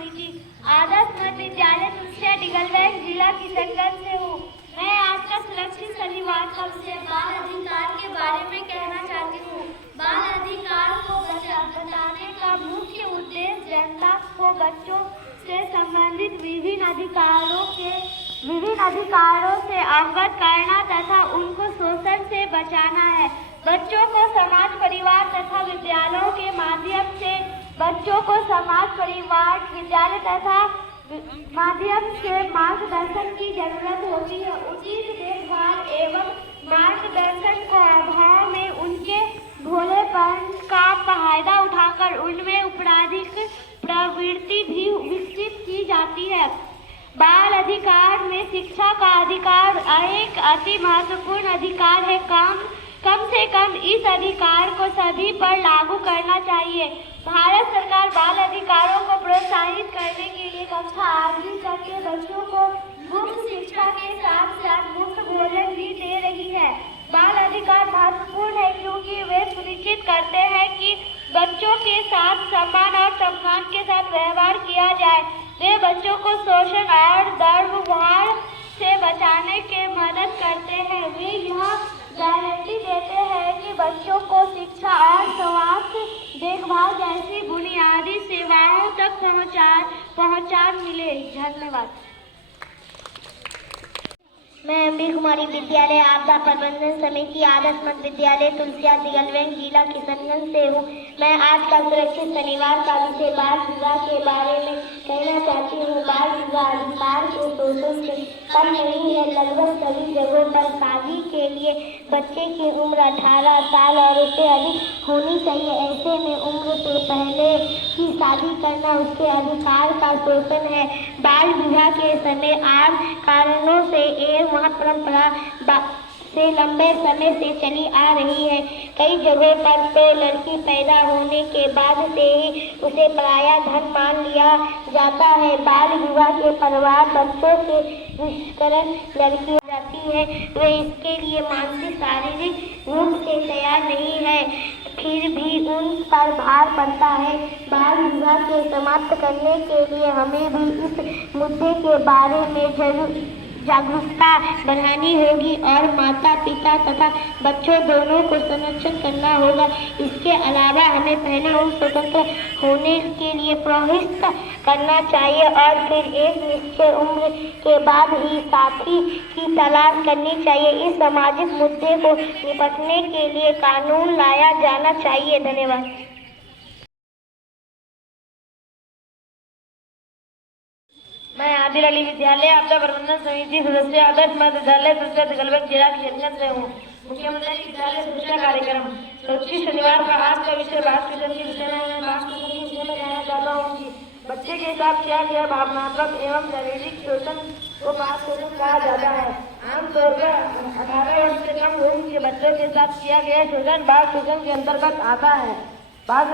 समिति आदर्श मध्य विद्यालय तुलसिया डिगलवैन जिला किशनगंज से हूँ। मैं आज का सुरक्षित शनिवार का विषय बाल अधिकार के बारे में कहना चाहती हूँ। बाल अधिकार को बताने का मुख्य उद्देश्य जनता को बच्चों से संबंधित विभिन्न अधिकारों से अवगत करना तथा उनको शोषण से बचाना है। बच्चों को समाज, परिवार तथा विद्यालयों के माध्यम से मार्गदर्शन की जरूरत होती है। उचित देखभाल एवं मार्गदर्शन के अभाव में उनके भोलेपन का फायदा उठाकर उनमें आपराधिक प्रवृत्ति भी विकसित की जाती है। बाल अधिकार में शिक्षा का अधिकार एक अति महत्वपूर्ण अधिकार है। कम से कम इस अधिकार को सभी पर लागू करना चाहिए। भारत सरकार बाल अधिकारों को प्रोत्साहित करने के लिए कक्षा 8वीं तक के बच्चों को मुफ्त शिक्षा के साथ साथ मुफ्त भोजन भी दे रही है। बाल अधिकार महत्वपूर्ण है क्योंकि वे सुनिश्चित करते हैं कि बच्चों के साथ सम्मान और सम्मान के साथ व्यवहार किया जाए। वे बच्चों को शोषण और दुर्व्यवहार से बचाने के मदद करते हैं। वे यह गारंटी देते हैं कि बच्चों को शिक्षा और स्वास्थ्य देखभाल जैसी बुनियादी सेवाओं तक पहुंचान मिले। धन्यवाद। मैं एमबी कुमारी विद्यालय आपदा प्रबंधन समिति आदर्श मध्य विद्यालय तुलसिया दिगलवैन जिला किशनगंज से हूँ। मैं आज का सुरक्षित शनिवार का विषय बाल विवाह के बारे में कहना चाहती हूँ। बाल विवाह अधिकार के शोषण से कम नहीं है। लगभग सभी जगहों पर शादी के लिए बच्चे की उम्र 18 साल और उससे अधिक होनी चाहिए। ऐसे में उम्र से पहले की शादी करना उसके अधिकार का शोषण है। बाल विवाह के समय आम कारणों से वह परंपरा से लंबे समय से चली आ रही है। कई जगहों पर तो लड़की पैदा होने के बाद से ही उसे पराया धन मान लिया जाता है। बाल विवाह के परिवार बच्चों से दुष्कर्म लड़की हो जाती है। वे इसके लिए मानसिक शारीरिक रूप से तैयार नहीं है, फिर भी उन पर भार पड़ता है। बाल विवाह के समाप्त करने के लिए हमें भी इस मुद्दे के बारे में जागरूकता बढ़ानी होगी और माता पिता तथा बच्चों दोनों को संरक्षण करना होगा। इसके अलावा हमें पहले उन स्वतंत्र होने के लिए प्रोत्साहित करना चाहिए और फिर एक निश्चित उम्र के बाद ही साथी की तलाश करनी चाहिए। इस सामाजिक मुद्दे को निपटने के लिए कानून लाया जाना चाहिए। धन्यवाद। मैं आदिल अली विद्यालय आपदा प्रबंधन समिति सदस्य आदर्श मध्य विद्यालय तुलसिया दिगलवैन जिला किशनगंज से हूँ। मुख्यमंत्री विद्यालय शिक्षा कार्यक्रम सुरक्षित शनिवार का आज का विषय बाल शोषण के विषय में मैं बाल शोषण के विषय में कहना चाहता हूँ कि बच्चे के साथ किया गया भावनात्मक एवं शारीरिक शोषण को बाल शोषण कहा जाता है। आमतौर पर 18 वर्ष से कम उम्र के बच्चों के साथ किया गया शोषण बाल शोषण के अंतर्गत आता है। बाल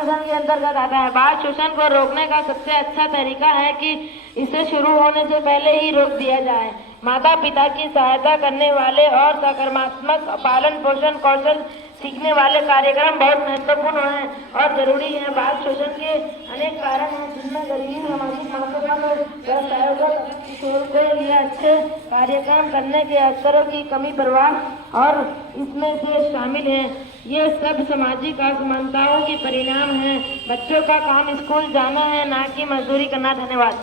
शोषण को रोकने का सबसे अच्छा तरीका है कि इसे शुरू होने से पहले ही रोक दिया जाए। माता पिता की सहायता करने वाले और सकारात्मक पालन पोषण कौशल सीखने वाले कार्यक्रम बहुत महत्वपूर्ण हैं और जरूरी है। बाल शोषण के अनेक कारण हैं जिनमें गरीबी, सामाजिक मानसिकता, व्यवसायों के लिए अच्छे कार्यक्रम करने के अवसरों की कमी, प्रवाह और इसमें से शामिल हैं। ये सब सामाजिक असमानताओं के परिणाम हैं। बच्चों का काम स्कूल जाना है, ना कि मजदूरी करना। धन्यवाद।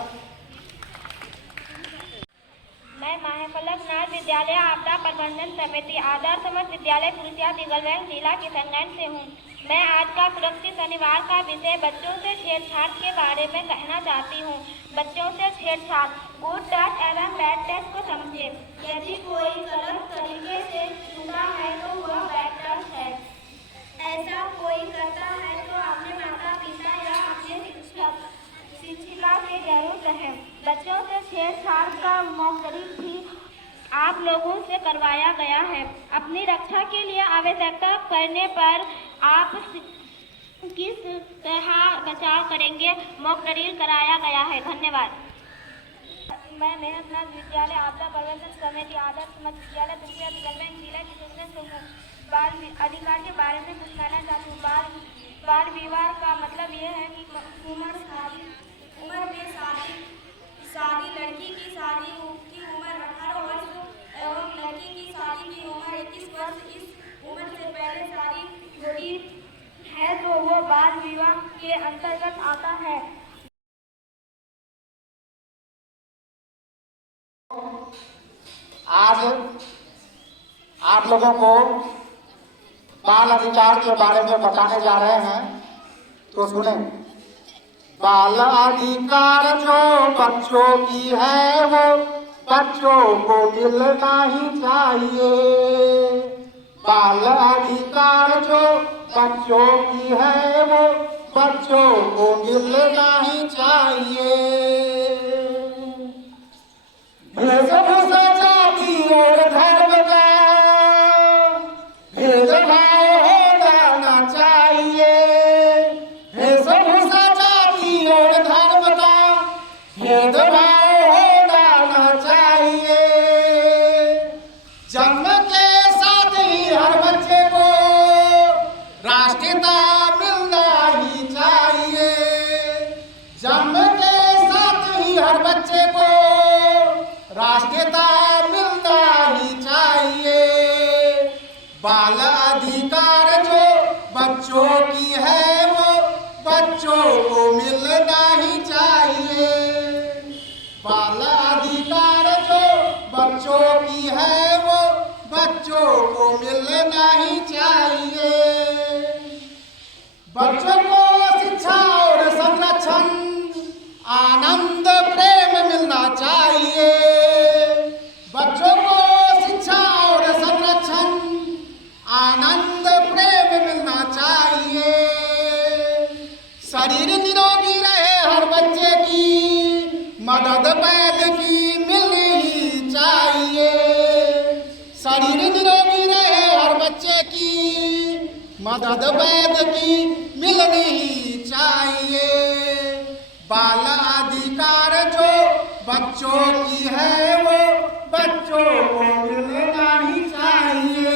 मैं माहेफलक नाथ विद्यालय आपदा प्रबंधन समिति आदर्श मध्य विद्यालय तुलसिया दिगलवैन जिला किशनगंज से हूँ। मैं आज का सुरक्षित शनिवार का विषय बच्चों से छेड़छाड़ के बारे में कहना चाहती हूँ। बच्चों से छेड़छाड़ गुड टच एवं बैड टच को समझे। यदि कोई गलत तरीके से छूता है तो वह बैड टच है। ऐसा कोई करता है तो अपने माता पिता या अपने शिक्षिका से जरूर कहें। बच्चों से छेड़छाड़ का मॉकड्रिल भी आप लोगों से करवाया गया है। अपनी रक्षा के लिए आवश्यकता पड़ने पर आप किस तरह बचाव करेंगे, मॉकड्रिल कराया गया है। धन्यवाद। मैं मेहनतनाथ विद्यालय आपदा प्रबंधन समिति आदर्श मध्य विद्यालय तुलसिया दिगलवैन जिला किशनगंज से हूँ। बाल अधिकार के बारे में कुछ कहना चाहती हूँ। बाल विवाह का मतलब यह है कि उम्र में शादी होती है तो वो बाल विवाह के अंतर्गत आता है। आज आप लोगों को बाल अधिकार के बारे में बताने जा रहे हैं, तो सुने। बाल अधिकार जो बच्चों की है वो बच्चों को मिलना ही चाहिए। बाल अधिकार जो बच्चों की है वो बच्चों को मिलना ही चाहिए। वेशभूषा जाति और धर्म का भेदभाव होना न चाहिए। वेशभूषा जाति और धर्म का भेदभाव होना न चाहिए। जन्म के साथ ही हर बच्चे को राष्ट्रीयता मिलना ही चाहिए। जन्म के साथ ही हर बच्चे को राष्ट्रीयता मिलना ही चाहिए। बाल अधिकार जो बच्चों की है वो बच्चों को मिलना ही चाहिए। बाल अधिकार जो बच्चों की है वो बच्चों को मिलना ही चाहिए। बच्चों को शिक्षा और संरक्षण आनंद प्रेम मिलना चाहिए। बच्चों को शिक्षा और संरक्षण आनंद प्रेम मिलना चाहिए। शरीर निरोगी रहे हर बच्चे की मदद वैद्य की मिलनी ही चाहिए। शरीर निरोगी रहे हर बच्चे की मदद वैद्य की मिलनी ही चाहिए। बाल अधिकार जो बच्चों की है वो बच्चों को मिलना ही चाहिए।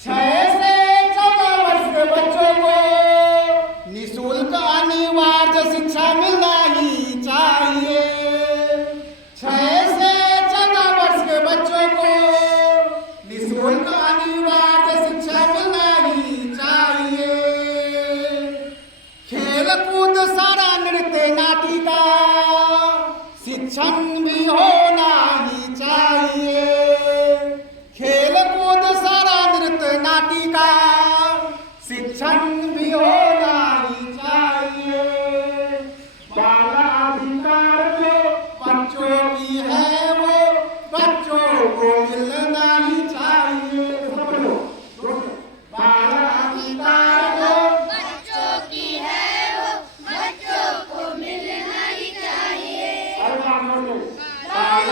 6 से 14 वर्ष के बच्चों को निःशुल्क अनिवार्य शिक्षा मिलना ही चाहिए। 6 से 14 वर्ष के बच्चों को निःशुल्क अनिवार्य शिक्षा मिलना ही चाहिए। खेलकूद सारा नृत्य नाटिका शिक्षण भी होना ही चाहिए। खेलकूद सारा नृत्य नाटिका शिक्षण भी होना ही चाहिए। बाल अधिकार जो बच्चों की है वो बच्चों को मिलना ही चाहिए। बाल अधिकार जो बच्चों की है वो बच्चों को मिलना ही चाहिए। बाल